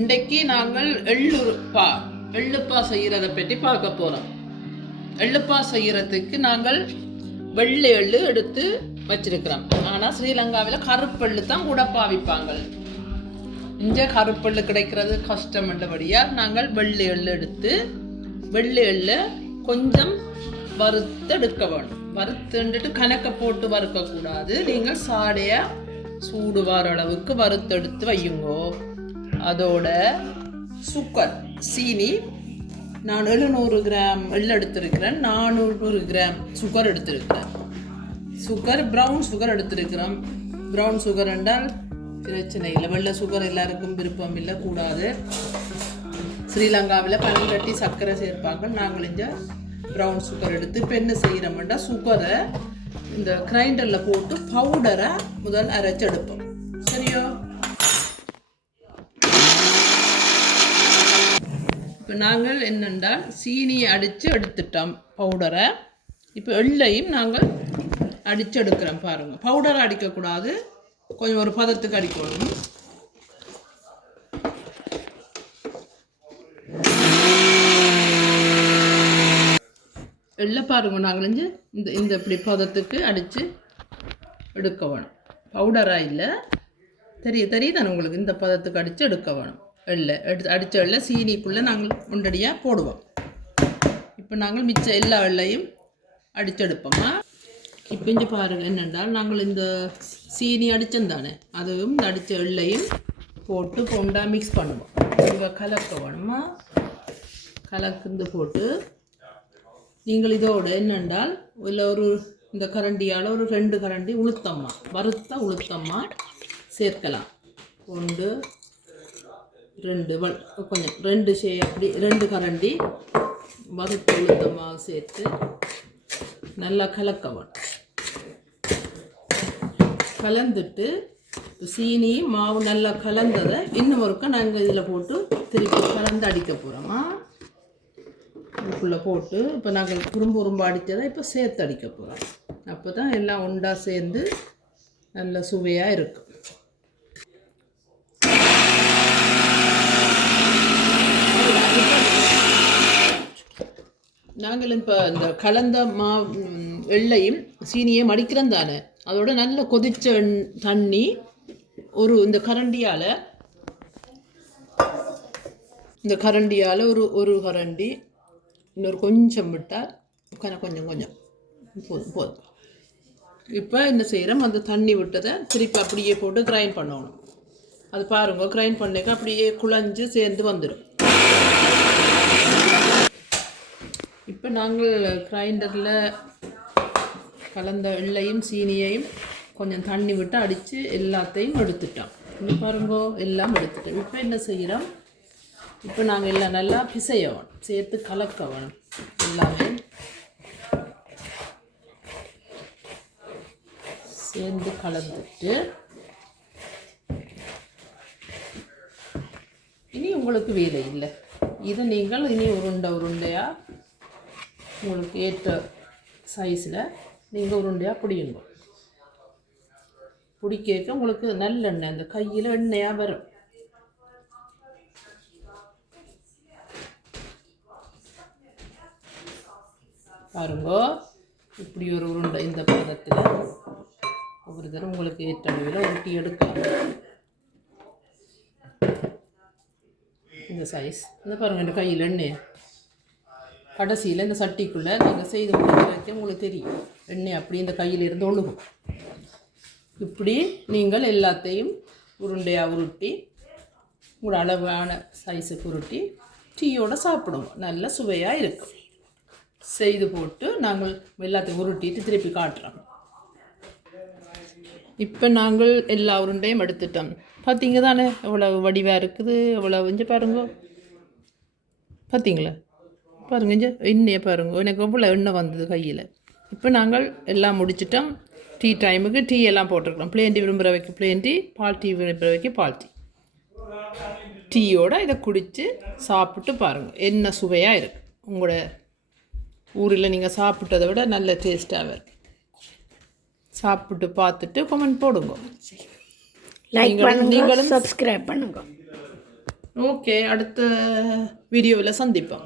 இன்றைக்கு நாங்கள் எள்ளுப்பா செய்கிறத பற்றி பார்க்க போகிறோம். எள்ளுப்பா செய்கிறதுக்கு நாங்கள் வெள்ளை எள்ளு எடுத்து வச்சிருக்கிறோம். ஆனால் ஸ்ரீலங்காவில் கருப்பெள்ளு தான் கூட பாவிப்பாங்க. இங்கே கருப்பெள்ளு கிடைக்கிறது கஷ்டம் என்றபடியாக நாங்கள் வெள்ளை எள்ளு எடுத்து வெள்ளை எள்ளு கொஞ்சம் வறுத்தெடுக்க வேணும். வறுத்துட்டு கணக்க போட்டு வறுக்கக்கூடாது. நீங்கள் சாடையாக சூடு வர அளவுக்கு வறுத்தெடுத்து வையுங்கோ. அதோட சுகர் சீனி நான் 700 கிராம் எள்ளு எடுத்திருக்கிறேன். 400 கிராம் சுகர் எடுத்திருக்கிறேன். ப்ரௌன் சுகர் எடுத்திருக்கிறோம். ப்ரௌன் சுகர் என்றால் பிரச்சனை இல்லை. வெள்ளை சுகர் எல்லாருக்கும் விருப்பம் இல்லை, கூடாது. ஸ்ரீலங்காவில் பனங்கட்டி சர்க்கரை சேர்ப்பாங்க. நாங்கள் இங்கே ப்ரௌன் சுகர் எடுத்து இப்போ என்ன செய்கிறோம்னா சுகரை இந்த கிரைண்டரில் போட்டு பவுடரை முதல் அரைச்செடுப்போம். சரியோ? இப்போ நாங்கள் என்னென்றால் சீனியை அடித்து எடுத்துட்டோம் பவுடரை. இப்போ எள்ளையும் நாங்கள் அடித்து எடுக்கிறோம். பாருங்கள், பவுடரை அடிக்கக்கூடாது, கொஞ்சம் ஒரு பதத்துக்கு அடிக்கணும். எள்ளை பாருங்க, நாங்கள் இந்த இப்படி பதத்துக்கு அடித்து எடுக்க வேணும். பவுடராக இல்லை, தெரியுதானே உங்களுக்கு? இந்த பதத்துக்கு அடித்து எடுக்க வேணும். அடித்த எள்ளை சீனிக்குள்ளே நாங்கள் முண்டடியாக போடுவோம். இப்போ நாங்கள் மிச்ச எல்லா எள்ளையும் அடிச்செடுப்போமா. இப்போ இங்கே பாருங்கள் என்னென்றால் நாங்கள் இந்த சீனி அடித்தந்தானே அதுவும் இந்த அடித்த எள்ளையும் போட்டு கொண்டா மிக்ஸ் பண்ணுவோம். இதை கலக்க வேணுமா. கலந்து போட்டு நீங்கள் இதோடு என்னென்றால் இதில் இந்த கரண்டியால் ஒரு 2 கரண்டி உளுத்தம்மா, வறுத்த உளுத்தம்மா சேர்க்கலாம். 1 2 கொஞ்சம் 2 அப்படி 2 கரண்டி வறுத்த உளுத்தம்மா சேர்த்து நல்லா கலக்கணும். கலந்துட்டு சீனி மாவு நல்லா கலந்ததை இன்னும் ஒருக்க நாங்கள் இதில் போட்டு திருப்பி கலந்து அடிக்க போகிறோமா. இதுக்குள்ளே போட்டு இப்போ நாங்கள் உரும்பு அடித்ததை இப்போ சேர்த்து அடிக்க போகிறோம். அப்போ தான் எல்லாம் ஒன்றா சேர்ந்து நல்ல சுவையாக இருக்கும். நாங்கள் இப்போ இந்த கலந்த எள்ளையும் சீனியையும் அடிக்கிறோம் தானே, அதோட நல்ல கொதிச்ச தண்ணி இந்த கரண்டியால் ஒரு கரண்டி இன்னொரு கொஞ்சம் விட்டால் கொஞ்சம் போதும். இப்போ என்ன செய்கிறோம், அந்த தண்ணி விட்டதை திருப்பி அப்படியே போட்டு கிரைண்ட் பண்ணணும். அது பாருங்க, கிரைண்ட் பண்ணிக்க அப்படியே குழஞ்சு சேர்ந்து வந்துடும். இப்போ நாங்கள் கிரைண்டரில் கலந்த எள்ளையும் சீனியையும் கொஞ்சம் தண்ணி விட்டு அடித்து எல்லாத்தையும் எடுத்துட்டோம். இப்போ பாருங்கோ, எல்லாம் எடுத்துட்டோம். இப்போ என்ன செய்கிறோம், இப்போ நாங்கள் எல்லாம் நல்லா பிசைய வேணும், சேர்த்து கலக்க வேணும். எல்லாமே சேர்ந்து கலந்துட்டு இனி உங்களுக்கு வேலை இல்லை. இதை நீங்கள் இனி உருண்டையாக உங்களுக்கு ஏற்ற சைஸில் நீங்கள் உருண்டையாக பிடிங்க. பிடிக்க உங்களுக்கு நல்லெண்ணெய் அந்த கையில் எண்ணெயாக வரும். பாருங்கோ, இப்படி ஒரு உருண்டை இந்த பதத்தில் ஒவ்வொரு தரம் உங்களுக்கு ஏற்ற அளவில் உருட்டி எடுக்கலாம். இந்த சைஸ் இந்த பாருங்கள், இந்த கையில் எண்ணெய் கடைசியில் இந்த சட்டிக்குள்ளே நாங்கள் செய்து முடிக்கிறதுக்கு உங்களுக்கு தெரியும், எண்ணெய் அப்படி இந்த கையில் இருந்து ஒழுகும். இப்படி நீங்கள் எல்லாத்தையும் உருண்டையாக உருட்டி உங்களோட அளவான சைஸுக்கு உருட்டி டீயோடு சாப்பிடுவோம். நல்ல சுவையாக இருக்கும். செய்து போட்டு நாங்கள் எல்லாத்தையும் உருட்டிட்டு திருப்பி காட்டுறோம். இப்போ நாங்கள் எல்லா உருண்டையும் எடுத்துட்டோம். பார்த்தீங்க தானே எவ்வளோ வடிவாக இருக்குது, எவ்வளோ இஞ்சி பாருங்க. பார்த்தீங்களா? பாருங்க, இஞ்சி எண்ணெயை பாருங்க, எனக்கு எவ்வளோ எண்ணெய் வந்தது கையில். இப்போ நாங்கள் எல்லாம் முடிச்சிட்டோம். டீ டைமுக்கு டீ எல்லாம் போட்டிருக்கிறோம். பிளேன் டீ விரும்புகிறவைக்கு பிளேன் டீ, பால் டீ விரும்புகிறவைக்கு பால் டீ. டீயோடு இதை குடித்து சாப்பிட்டு பாருங்கள், என்ன சுவையாக இருக்குது. உங்களோட ஊரில் நீங்கள் சாப்பிட்டதை விட நல்ல டேஸ்ட்டாக இருக்கும். சாப்பிட்டு பார்த்துட்டு கமெண்ட் போடுங்க. லைக் பண்ணுங்க, சப்ஸ்கிரைப் பண்ணுங்க. ஓகே, அடுத்த வீடியோவில் சந்திப்போம்.